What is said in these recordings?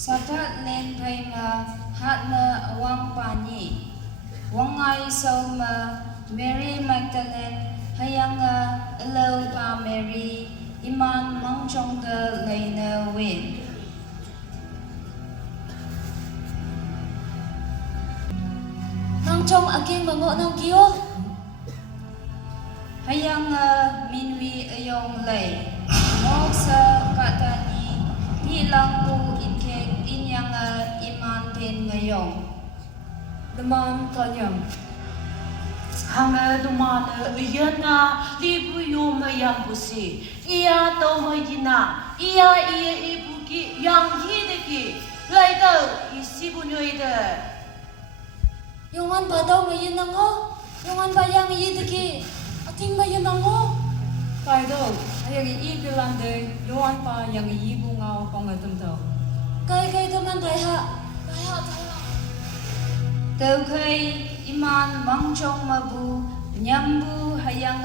Sadat len thai ma hat na awang pani. Wangai so ma Mary Magdalene hayang alo pa Mary iman mang trong de lay na win. Nang trong aking mango nang kiyo. Hayang minwi ayong lay. Ngok sa katani tilang pu inkek inyang iman tin ngayong. Naman kanyang. Hanga dumana iyana libu yo mayang busi iya to mayina iya ibuki yang hideki laida isibu nyoide Yongan ba daw mayin nang ho? Yongan ba yang yidiki? Ating mayin nang ho? Kaido, ayagi ibilande, yoan pa yang ibungaw pangatumtaw. Kay teman daiha. Daiha. Tau kay iman mang trong mabu nyambu hayang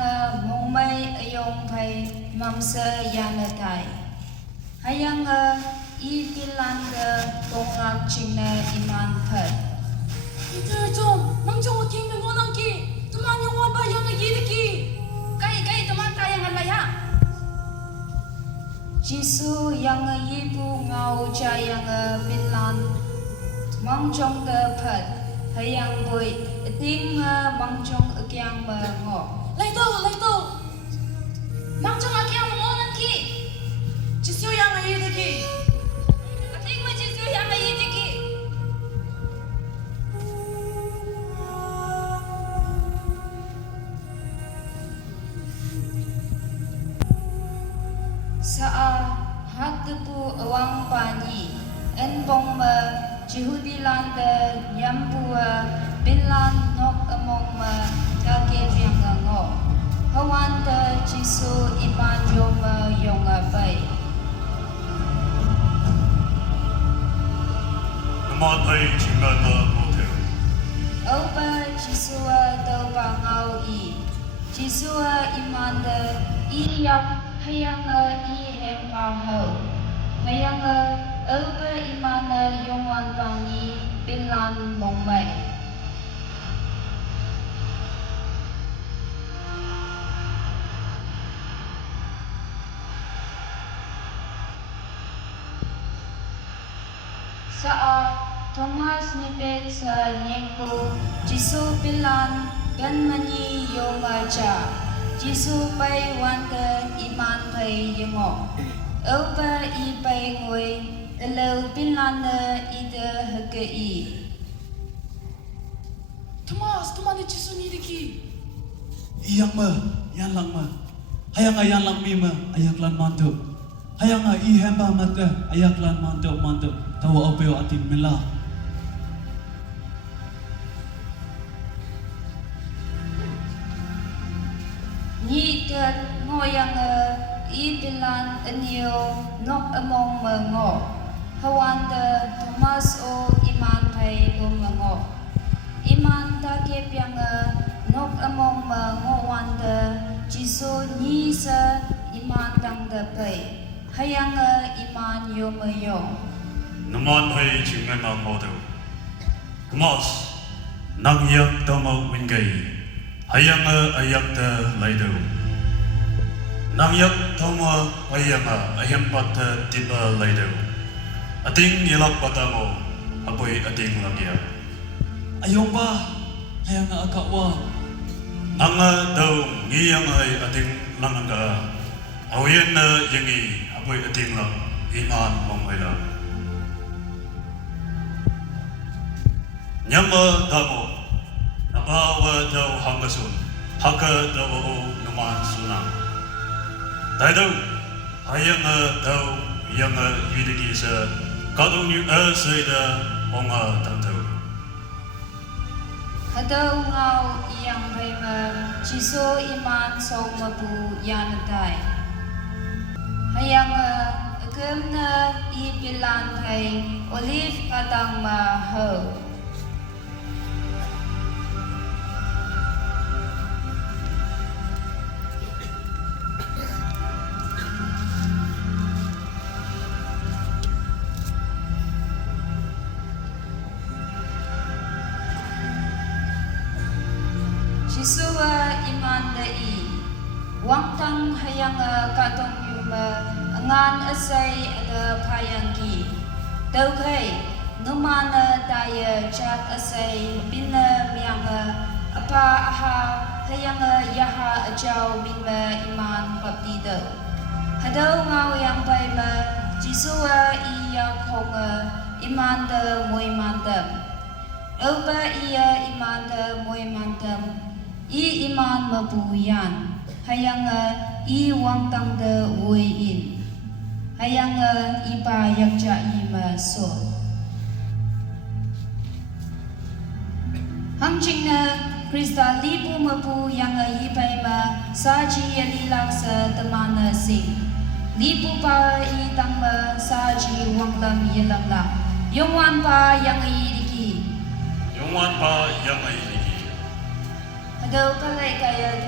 mongmay ayong kay mamsa yanatai. Hayang ipilan tongak chingna iman phat. Iter 좀 망정 aking mango nang ki. Teman yongan ba yang yidiki? Kay teman kaya nga laya. Jisu yang ibu ngau cha yang pilan mang trong phat. Hayang boy ting mang trong akyang ngo. Laito. 망정 아기야 뭐는 키. 지수 양아 이득이. 아띵마 지수 양아 이득이. Sa hatupu awang pani en bong ma jihudilan de nyambu bilan nok among ma dake biang ngo hawan de jisu iman yom yong bai Naman ay chingan na motel. oba jisu do ba ngau i jisu iman de iyam hayang i hem pa ho hayang oba iman yongwan bani bilan mong mai sa Thomas nipet sa nyengko Jisu pilan gan mani yomaja Jisu pai wanda iman pai yengo oba i pai ngoi elo pilan ida hagei Thomas, teman Yesus yidiki. Iyak ma, yan lang ma. Hayang ayan lang mi ma, ayak lan manto. Hayang i hemba mata, ayak lan manto. Tawa opeo atin mila. ni tet ngoyang i pilan enyo nok among ngo hawanda Thomas o iman pai ngo iman ta ke piang nok among ngo wanda Jisu ni sa iman dang da pai hayang iman yo Naman ay chingan na motel. Kumas nang yak tama wingay. Hayang ayak ta laido. Nang yak tama hayang ayam pat tiba laido. Ating yelak patamo apoy ating lagya. Ayong ba, hayang akawa. Nang daw ngiyang ay ating langanga. Awiyan na yangi apoy ating lang iman mongmayla. Nyama tamo nabawa daw hanggasun haka daw naman sunang. Tayo hayang daw yang yudigi sa kadong yu sayda onga tantaw. hadaw ngau iyang pai Jisu iman song mabu yanatai hayang agam na i pilan pai olive kadang ma ho iman de I. Wang tang hayang katong yuma ngan asay ada payang ki. Tau kai numana daya chat asay bina miang apa aha hayang yaha ajau minma iman papdido. Hadau ngau yang pai ma jisua iya kong iman de moi mandam. Oba iya iman de moi mandam. I iman mabuyan. Hayang I wang tang de woi in. Hayang iba yak ja I ma so. Hang ching na Krista lipu mabu yang ibai ma saji yalilak sa temana sing. Lipu pa I tang ma saji wang lam yelam la. Yongwan pa yang I diki. Yongwan pa yang ai lagi. Hadaw kalay kaya